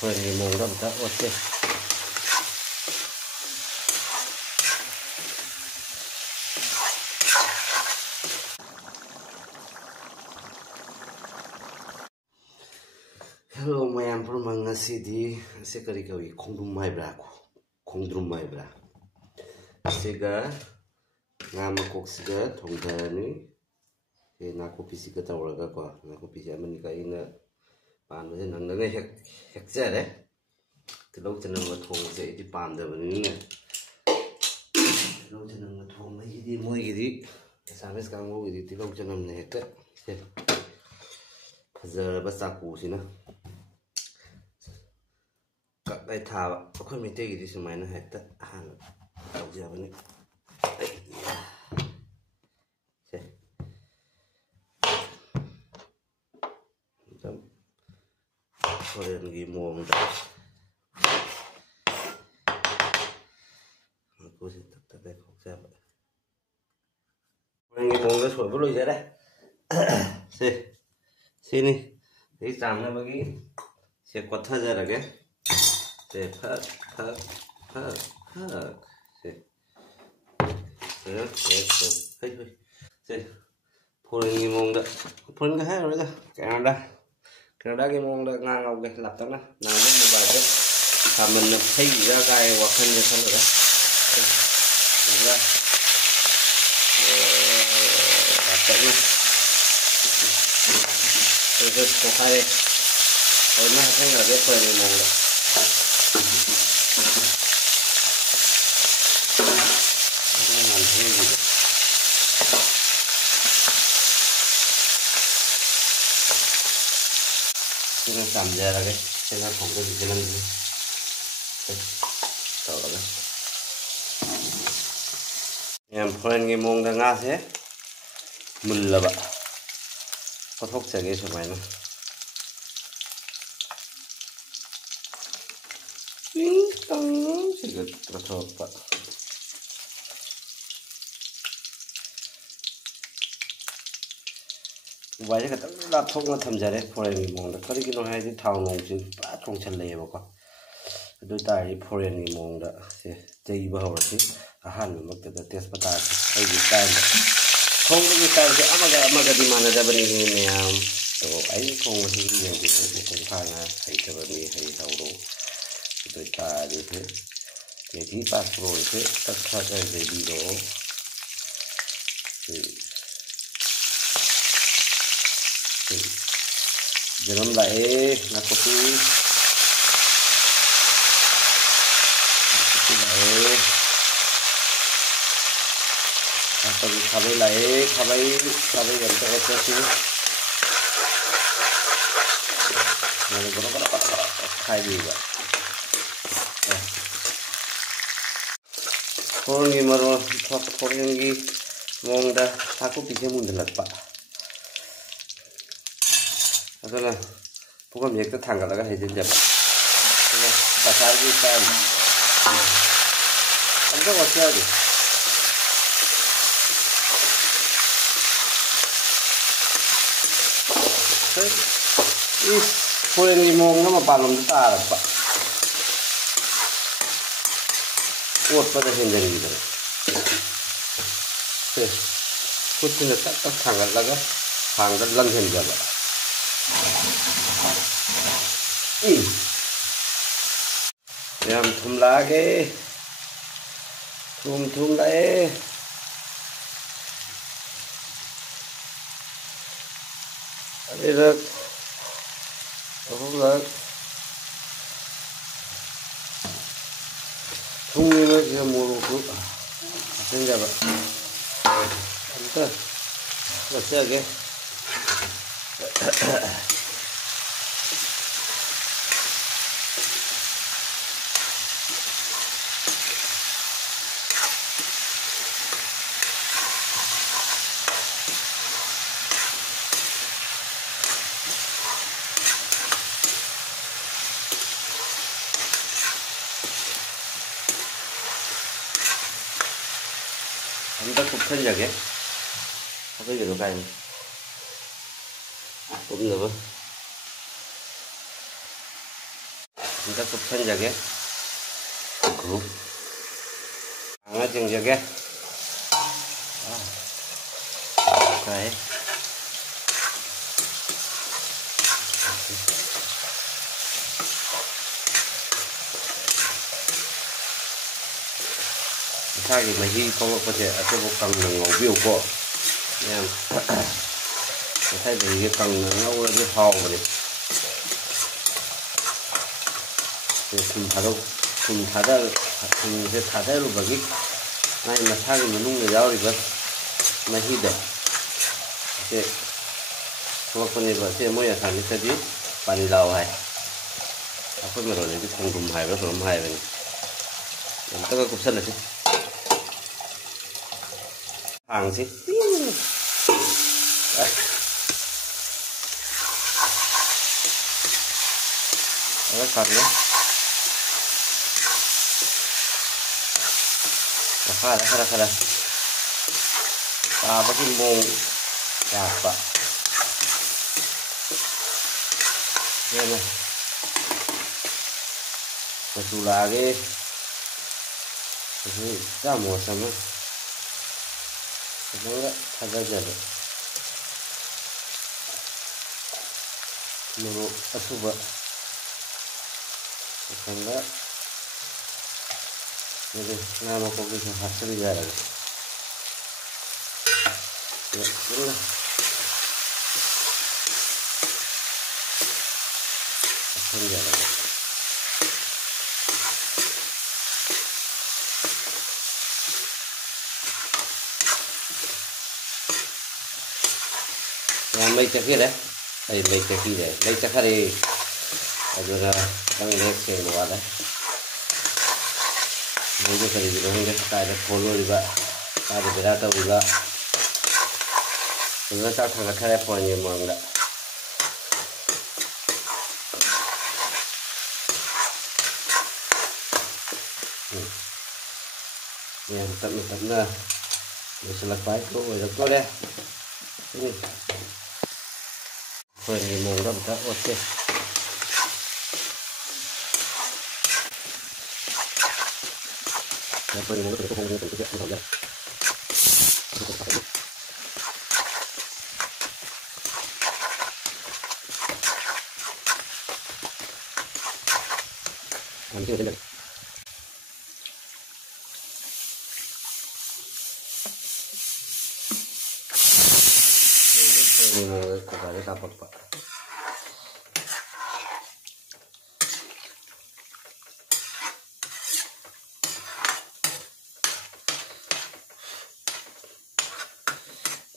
फोरननि म'आवनो ꯑꯝꯇ ꯑꯣꯠꯁꯦ Hello mayam purmang ngasidi ase kari kawi khongdrum haibra khongdrum haibra asega ngama koksiga thongdani e nakopi siga tawraga ko nakopi jamani ka ina pan je nangna hek jare tilau chanang ma thong je idi pan da bani tilau chanang ma thong mai idi moi idi sames ka ngo idi tilau chanang ne hek se fazara ba saku sina đây thà có khơi mình tê gì thì máy nó hết tất hàng đầu giờ bên này thôi đừng ghi mồm đó cô sẽ tập đây không ra vậy anh ghi mồm nó sổi với lôi ra đây xin đi thấy giảm nó cái sẽ quật thơ ra là cái để phật phun mông đó phun cái hết rồi đó Canada cái mông đó ngang ngọc cái lập tắc đó nào với một bài đó thà mình thấy gì ra cái hoặc thân như thân rồi đó đúng ra lập tắc nha rồi có hai đây rồi nó thành là cái phần mông đó nó làm ra là cái nó không có gì cho nên tao đó em friend cái mông đang ngã thế mình là bạn có thuốc sẽ cái số máy nó chỉ có thuốc bạn vậy cái tấm đạp thuốc nó thầm ra đấy, foreign mong là có cái nó hay cái thao nông chứ bát không chân lề bao con, đôi tay cái foreign mong đó, chơi bao hồi chứ, hàn mà cái test bắt tay, hay cái tay không có cái tay thì ama cái đi mà nó ra bên này nè, rồi ấy không có cái gì thì không phải là hay cho bên này hay thao đồ, đôi tay như thế, cái tí bát rồi thế, tất cả cái gì đó. Jangan lại nakopi lại atau khabai lại khabai yang terproses mana berapa khai gì vậy orang ini maru orang ini mong dah aku bisa mundur lah pak là phúc âm việc tất thẳng cả là cái hệ dân nhập cả sao đi xem anh rất là chơi đi ít phơi đi mông nó mà bàn làm ta là bạn uất vào đây hiện gì rồi phút thì tất thẳng cả là cái hàng rất lăn hiện giờ vậy làm thum lá cái thum lại đây là không được thum như vậy thì mua đồ cũ xem ra vậy ăn tơ là chơi cái Anda kupkan jaga, apa gitu kan? Cũng được. 이제 굽선자게 굽 강아 정자게 그래 이상하게 맛이 꺾어서 아주 강릉 오비오고 그냥 사실 이게 강릉하고 이렇게 하오버리 kum thada lu bagi nai masagi manung na yauriba mahida se thokpani ba se moya thani tadi pani lao hai akoi mero ne thongdum hai ba som hai ba ni ta ka kupsan la si hang si karena khara bagi mong apa ya nah masuk lagi ini kamu sama enggak agak jadi menurut asuba enggak jadi nama kopi hasil jalan ya inilah hasil jalan yang baik cakir ya baik cakir ya baik cakari ada orang yang sih luar मुझे खरीद होंगे ताज़ा खोलो रिबा ताज़ा बिराता हुआ इन्हें चार ठंडा ठहरे पानी मांगला ये तब ना ये selak baik tuh udah tuh deh ini पानी मांगला बेटा okay Apa yang mau kita ngomongin itu ya, enggak ya. Nanti udah. Ini mau kembali kapan Pak?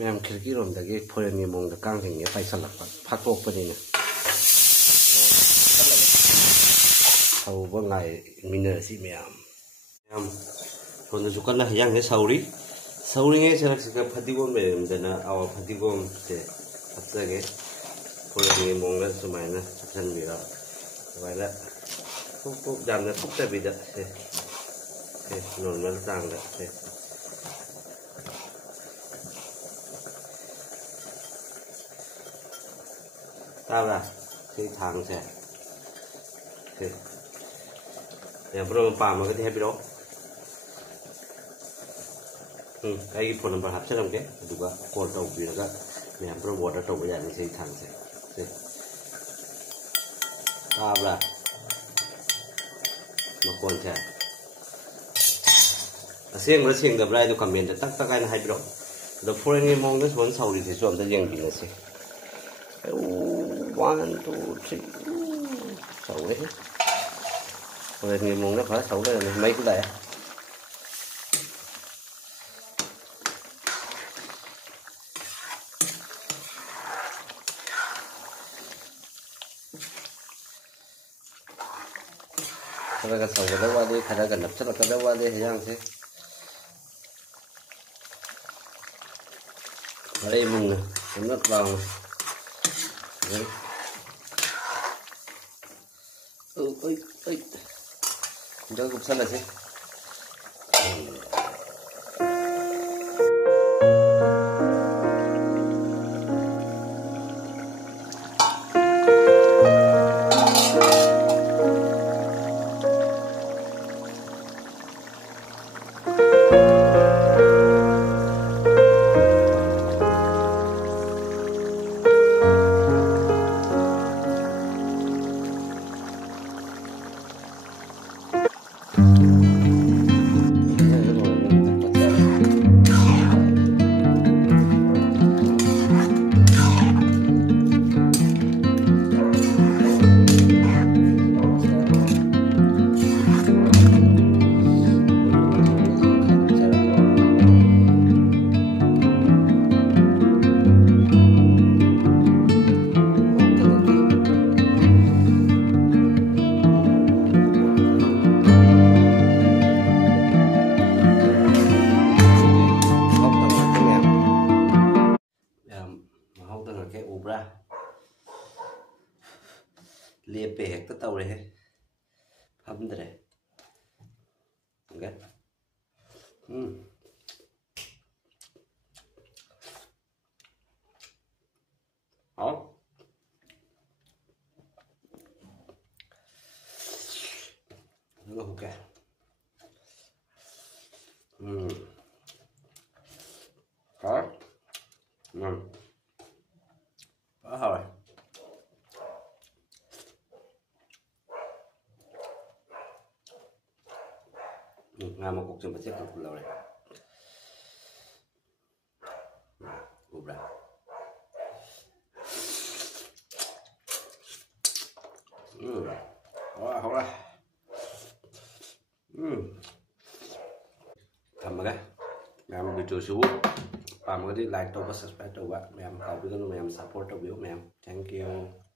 Ma'am खिड़की रोमदगी फोरेननि मौंद कांसिंगे पाइसल्लक्पा फाक्तोक्पनिना हौबा ngai मिनरसि मैम सोनदसु कन्ना हयांगे सौरिंगे सरक्सिका फतिगोम बेरमदना आवा फतिगोम से हत्सगे फोरेननि मौंद सुमाइना सनबिरा वाला फुक जामना फुक्तबिदा से नॉर्मल चांगदा से ताबा सी थांग से या ब्रो पाम मा गदि हेबिरो आई फोन नंबर हापसरमगे दुगा कॉल तौबिरगा मैं ब्रो ऑर्डर तौब यानि सी थांग से ताबला मकोन से असेंग दबला दु कमेंट तक तक आइना हाइबिरो द फोरेन मोंग सोन सौरी से सोम द यंगिनसे 1 2 3 sầu đấy rồi người mùng nó phải sầu đây là mấy cái này cái cái sầu cái đó qua đi khai ra gần lập chất là cái đó qua đi hay sao thế ở đây mùng này nó vào đấy ơi cho cục sân là gì cái ubra lepe hekta tawre he hamdre okay đó nó ok đó đó rồi làm một cuộc chơi tiếp tục lâu này ubra好啦thầm cái mẹ video số và mới đi like tôi và subscribe tôi bạn mẹ cầu với cái mẹ support tôi biểu mẹ thank you